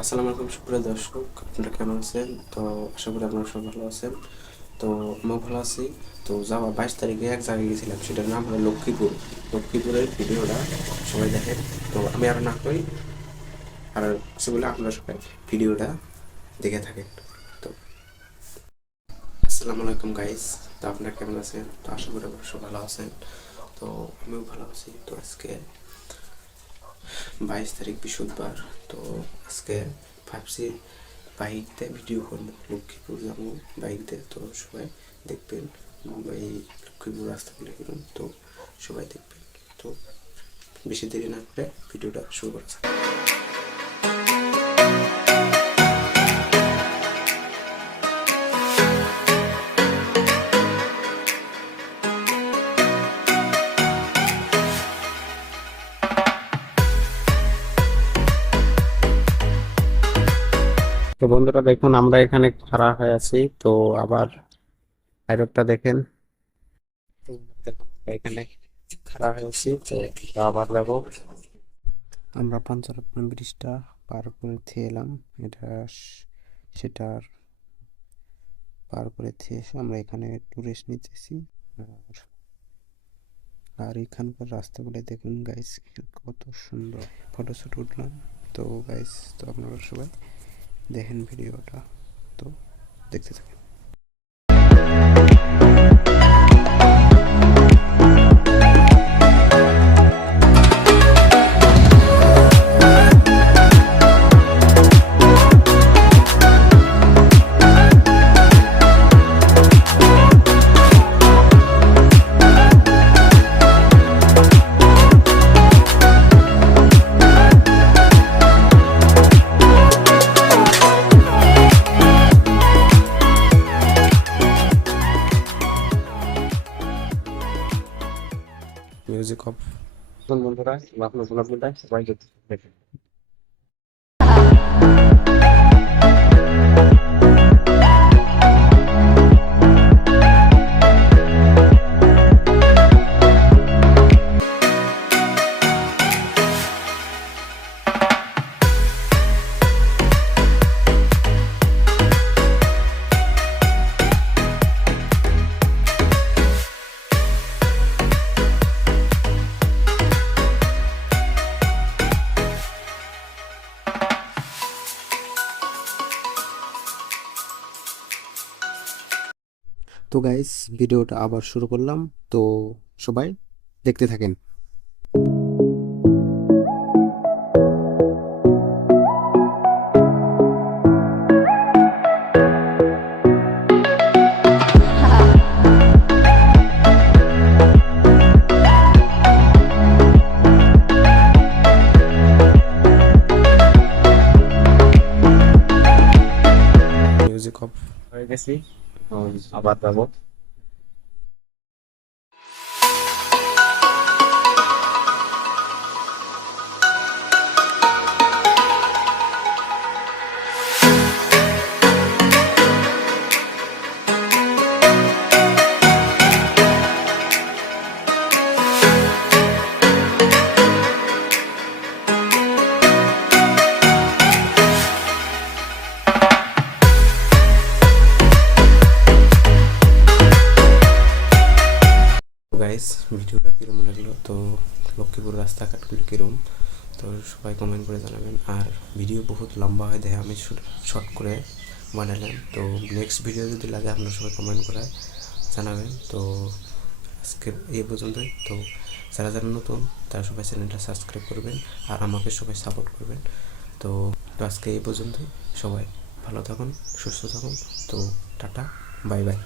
আসসালামু আলাইকুম, সুপ্রিয় দর্শক, আপনারা কেমন আছেন? তো আশা করি আপনারা সব ভালো আছেন। তো আমিও ভালো আছি। তো যাওয়া বাইশ তারিখে এক জায়গায় গেছিলাম সেটার নাম হলো লক্ষ্মীপুর। লক্ষ্মীপুরের ভিডিওটা সবাই দেখেন। তো আমি আর না করি, আর কিছু বলে আপনারা সবাই ভিডিওটা দেখে থাকেন। তো আসসালামু আলাইকুম গাইস তো আপনারা কেমন আছেন? তো আশা করি আপনারা সব ভালো আছেন। তো আমিও ভালো আছি। তো আজকে বাইশ তারিখ বৃহস্পতিবার। তো আজকে ফাইভ ভাবছি বাইকতে ভিডিও করব, লক্ষ্মীপুর যাব বাইকতে। তো সবাই দেখবেন এই লক্ষ্মীপুর রাস্তাগুলো বলে তো সবাই দেখবেন। তো বেশি দেরি না করে ভিডিওটা শুরু করা তো বন্ধুরা দেখুন, আমরা এখানে খাড়া হয়ে আছি। তো আবার হাইরোডটা দেখেন। এখানে খাড়া হয়ে আছি, তো আবার যাব। আমরা পঞ্চারত্ন ব্রিজটা পার করে থিয়ে এলাম। এটা সেটার পার করে থিয়ে এসে আমরা এখানে টুরিস্ট নিতেছি। আর আর এখানকার রাস্তাগুলো দেখুন গাইস কত সুন্দর। ফটোশ্যুট উঠলাম। তো গাইস তো আপনারা সবাই দেখেন ভিডিওটা তো দেখতে থাকেন মিউজিক অফ বন্ধুরা আপনার ব্লগটা সবাই তো গাইস ভিডিওটা আবার শুরু করলাম। তো সবাই দেখতে থাকেন। মিউজিক অফ হয়ে গেছি। আবার যাব গাইস ভিডিওটা কিরম লাগল? তো লক্ষ্মীপুর রাস্তাঘাটগুলো কিরম? তো সবাই কমেন্ট করে জানাবেন। আর ভিডিও বহুত লম্বা হয়, দেখে আমি শর্ট করে বানালাম। তো নেক্সট ভিডিও যদি লাগে, আপনারা সবাই কমেন্ট করে জানাবেন। তো আজকে এই পর্যন্তই। তো যারা যারা নতুন, তারা সবাই চ্যানেলটা সাবস্ক্রাইব করবেন আর আমাকে সবাই সাপোর্ট করবেন। তো আজকে এই পর্যন্তই। সবাই ভালো থাকুন, সুস্থ থাকুন। তো টাটা বাই বাই